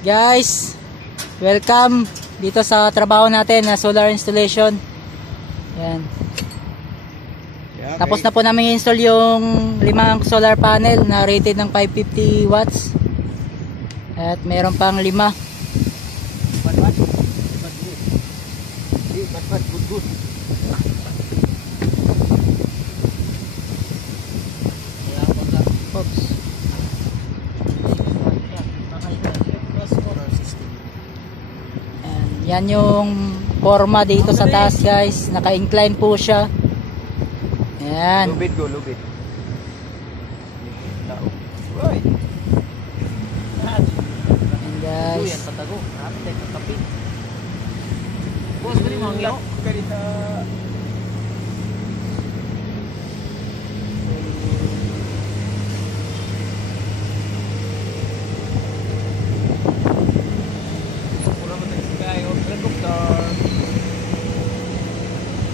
Guys, welcome dito sa trabaho natin na solar installation. Yan. Okay. Tapos na po namin install yung 5 solar panel na rated ng 550 watts. At meron pang 5. Oops. Yan yung forma dito sa taas, guys. Naka-incline po siya. Yan. Lubid go, lubid. Yan, guys.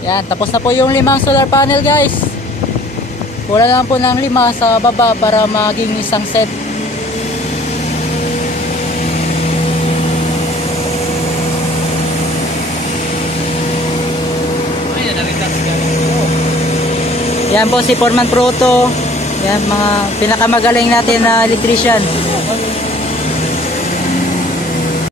Yan, tapos na po yung 5 solar panel, guys. Kulang lang po ng 5 sa baba para maging isang set. Yan po si Foreman Proto. Yan, mga pinakamagaling natin na electrician.